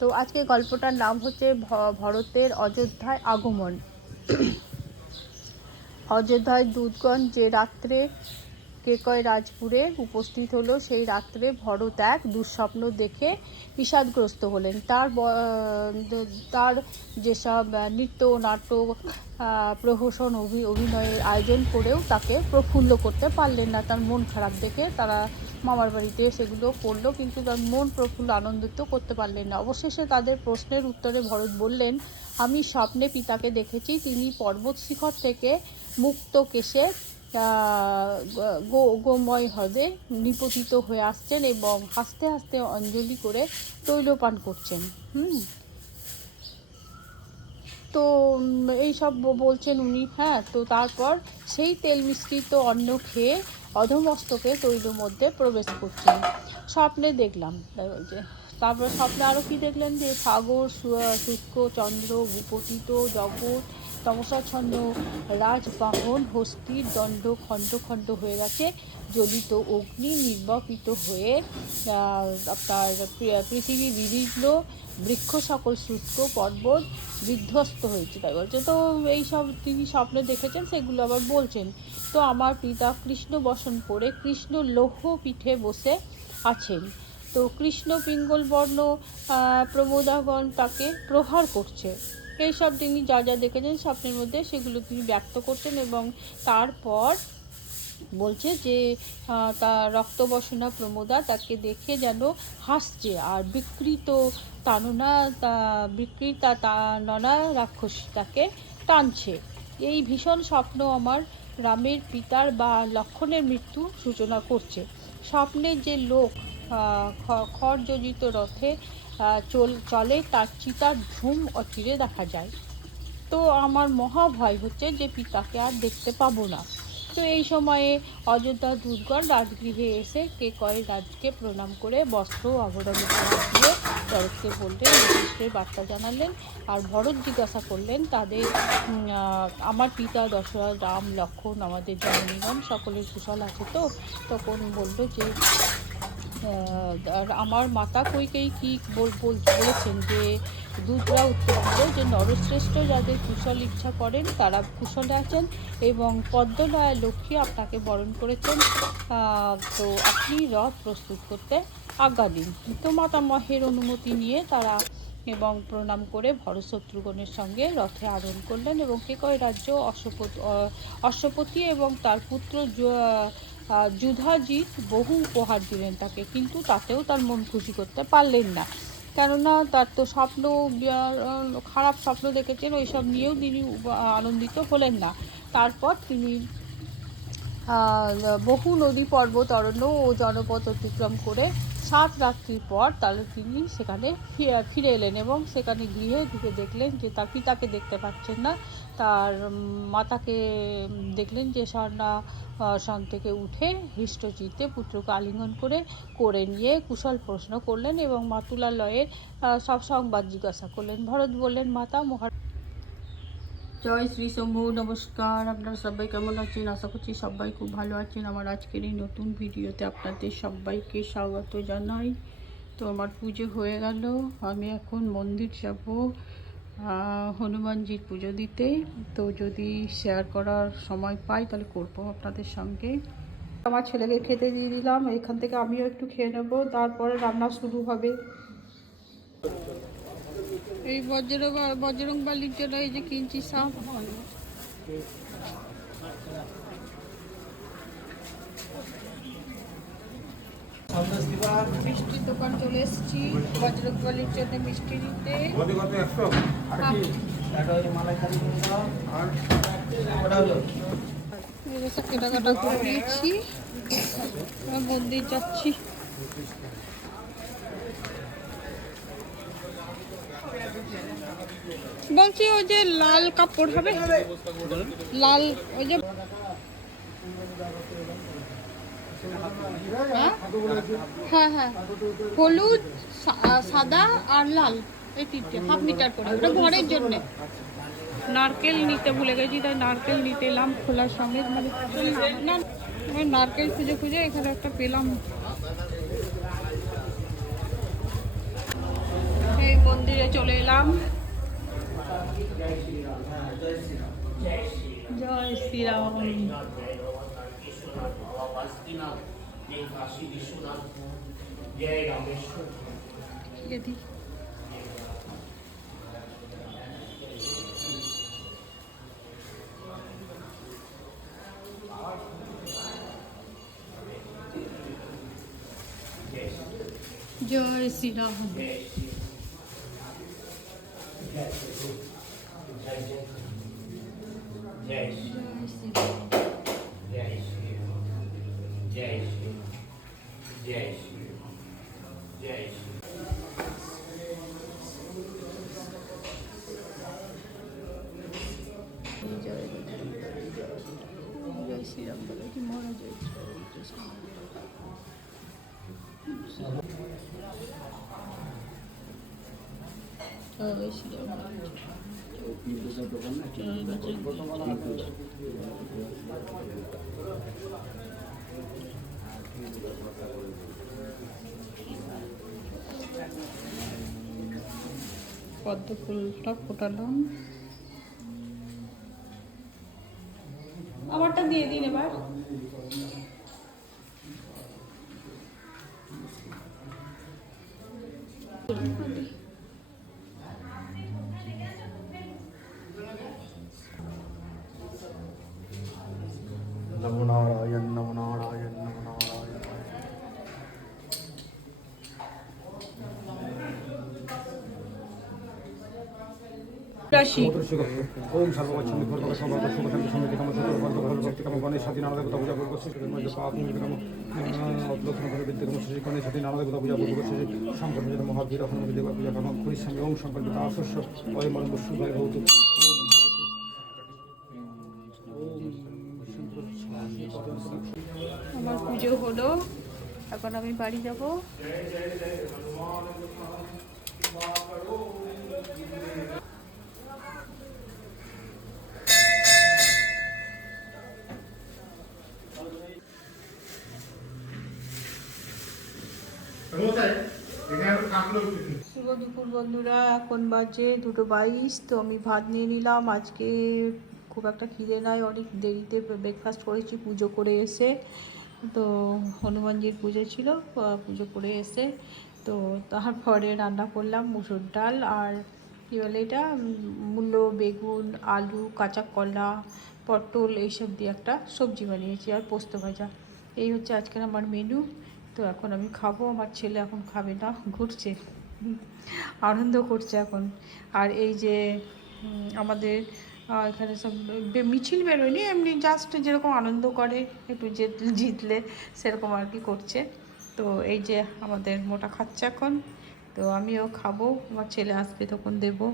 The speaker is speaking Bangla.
তো আজকে গল্পটার নাম হচ্ছে ভরতের অযোধ্যায় আগমন। অযোধ্যায় দূতগণ যে রাত্রে কেকয় রাজপুরে উপস্থিত হলো, সেই রাত্রে ভরত এক দুঃস্বপ্ন দেখে বিষাদগ্রস্ত হলেন। তার যেসব নৃত্য নাটক প্রহসন অভিনয়ের আয়োজন করেও তাকে প্রফুল্ল করতে পারলেন না। তার মন খারাপ দেখে তারা মামার বাড়িতে সেগুলো করলো, কিন্তু তার মন প্রফুল্ল আনন্দিত করতে পারলেন না। অবশেষে তাদের প্রশ্নের উত্তরে ভরত বললেন, আমি স্বপ্নে পিতাকে দেখেছি, তিনি পর্বত শিখর থেকে মুক্ত কেশে গোময় হ্রদে নিপতিত হয়ে আসছেন এবং হাসতে হাসতে অঞ্জলি করে তৈলপান করছেন। তো এইসব বলছেন উনি। হ্যাঁ, তো তারপর সেই তেল মিশ্রিত অন্ন খেয়ে অধমস্তকে তৈল মধ্যে প্রবেশ করছেন। স্বপ্নে দেখলাম, তাই বলছে। তারপর স্বপ্নে আরও কি দেখলেন, যে সাগর শুষ্ক, চন্দ্র ভূপতিত, জগৎ তমসাচ্ছন্ন, রাজবাহন হস্তির দণ্ড খণ্ড খণ্ড হয়ে গেছে, জ্বলিত অগ্নি নির্বাপিত হয়ে আপনার পৃথিবী বিদীর্ণ, বৃক্ষ সকল শুষ্ক, পর্বত বিধ্বস্ত হয়েছে, তাই বলছে। তো এইসব তিনি স্বপ্নে দেখেছেন, সেগুলো আবার বলছেন। তো আমার পিতা কৃষ্ণ বসন করে কৃষ্ণ লৌহ পিঠে বসে আছেন। তো কৃষ্ণ পিঙ্গল বর্ণ প্রমোদাগণ তাকে প্রহার করছে। এইসব তিনি যা যা দেখেছেন স্বপ্নের মধ্যে, সেগুলো তিনি ব্যক্ত করছেন। এবং তারপর বলছে যে তার রক্তবসনা প্রমোদা তাকে দেখে যেন হাসছে, আর বিকৃতা ননা রাক্ষস তাকে টানছে। এই ভীষণ স্বপ্ন আমার রামের পিতার বা লক্ষণের মৃত্যু সূচনা করছে। স্বপ্নে যে লোক খড়যোজিত রথে চলে, তার চিতার ধূম অচিরে দেখা যায়। তো আমার মহা ভয় হচ্ছে যে পিতাকে আর দেখতে পাবো না। তো এই সময়ে অযোধ্যা দূতগণ রাজগৃহে এসে কেকয় রাজকে প্রণাম করে বস্ত্র আভরণ দিয়ে ভরতকে বললেন, যুধিষ্ঠিরের বার্তা জানালেন। আর ভরত জিজ্ঞাসা করলেন তাদের, আমার পিতা দশরথ, রাম, লক্ষ্মণ, আমাদের জননীগণ সকলের কুশল আছে তো? তখন বলল যে আমার মাতা কইকেয়ী কি বলেছেন, যে দূতরা উত্তর দিল যে নরশ্রেষ্ঠ যাদের কুশল ইচ্ছা করেন তারা কুশলে আছেন, এবং পদ্মলয়া লক্ষ্মী আপনাকে বরণ করেছেন। তো আপনি রথ প্রস্তুত করতে আজ্ঞা দিন। তো মাতামহের অনুমতি নিয়ে তারা এবং প্রণাম করে ভরত শত্রুঘ্নের সঙ্গে রথে আরোহণ করলেন, এবং কেকয় রাজ্য অশ্বপতি এবং তার পুত্র যুধাজিৎ বহু উপহার দিলেন তাকে, কিন্তু তাতেও তার মন খুশি করতে পারলেন না। কেননা তার তো স্বপ্ন, খারাপ স্বপ্ন দেখেছেন, ওইসব নিয়েও তিনি আনন্দিত হলেন না। তারপর তিনি বহু নদী পর্বত অরণ্য ও জনপদ অতিক্রম করে 7 রাত্রির পর তাহলে তিনি সেখানে ফিরে এলেন, এবং সেখানে গৃহে ঢুকে দেখলেন যে তার পিতাকে দেখতে পাচ্ছেন না। তার মাতাকে দেখলেন যে স্বর্ণাসন থেকে উঠে হৃষ্টচিত্তে পুত্রকে আলিঙ্গন করে নিয়ে কুশল প্রশ্ন করলেন, এবং মাতুলালয়ের সব সংবাদ জিজ্ঞাসা করলেন। ভরত বললেন, মাতা জয় শ্রী শম্ভু, নমস্কার। আপনারা সবাই কেমন আছেন? আশা করছি সবাই খুব ভালো আছেন। আমার আজকের এই নতুন ভিডিওতে আপনাদের সবাইকে স্বাগত জানাই। তো আমার পুজো হয়ে গেল, আমি এখন মন্দির যাব হনুমানজির পুজো দিতে। তো যদি শেয়ার করার সময় পাই তাহলে করবো আপনাদের সঙ্গে। আমার ছেলেকে খেতে দিয়ে দিলাম, এখান থেকে আমিও একটু খেয়ে নেবো, তারপরে রান্না শুরু হবে। এই বজরং বালির জন্য এই যে কিনছি সাপ। মিষ্টির দোকান চলে এসেছি বজরং বালির জন্য মিষ্টি নিতে। কেনাকাটা করে নিয়েছি, মন্দির যাচ্ছি। বলছি ওই যে লাল কাপড় হবে, লাল ওই যে হ্যাঁ হ্যাঁ, হলুদ, সাদা আর লাল, এই তিনটে 1/2 মিটার করে, ওটা ঘরের জন্যে। নারকেল নিতে ভুলে গেছি, তাই নারকেল নিতে এলাম খোলার সঙ্গে। না, নারকেল খুঁজে খুঁজে এখানে একটা পেলাম। এই মন্দিরে চলে এলাম। জয় শ্রীরাম। জয় শ্রীরাম। জয় শ্রীরাম বলে কি মহারাজ। জয় শ্রীরাম। পদ্ম ফুলটা ফোটালাম। আমারটা দিয়ে দিন এবার। नमो नारायण नमो नारायण नमो नारायण। রাশি ओम सर्ववच्छन्ति पूर्वक समर्थ सुखं समिति कम सुख बंध भर भक्ति कम गणेश सती नारद देवता पूजा पूर्वक श्री मध्य पाप निकम अवलोकन भर विद्या कम श्री गणेश सती नारद देवता पूजा पूर्वक श्री शंकर जन महावीर हनुमत देवा पूजा कम खुरी समय ओम शंकर पिता आशुष ओय मन मुश्रु भाई भवतु। আমার পুজো হলো, এখন আমি বাড়ি যাব। শুভ দুপুর বন্ধুরা, এখন বাজে 2:22। তো আমি ভাত নিয়ে নিলাম। আজকে খুব একটা খিদে নাই, অনেক দেরিতে ব্রেকফাস্ট করেছি পুজো করে এসে। তো হনুমানজির পুজো ছিল, পুজো করে এসে তো তারপরে রান্না করলাম মুসুর ডাল আর কী বলে এটা মূলো, বেগুন, আলু, কাঁচা কলা, পটল এইসব দিয়ে একটা সবজি বানিয়েছি আর পোস্ত ভাজা। এই হচ্ছে আজকের আমার মেনু। তো এখন আমি খাবো, আমার ছেলে এখন খাবে না, ঘুরছে, আনন্দ করছে এখন। আর এই যে আমাদের এখানে সব মিছিল বেরোয়নি, এমনি জাস্ট যেরকম আনন্দ করে একটু জিতলে সেরকম আর কি করছে। তো এই যে আমাদের মোটা খাচ্ছে এখন, তো আমিও খাবো, আমার ছেলে আসবে তখন দেবো।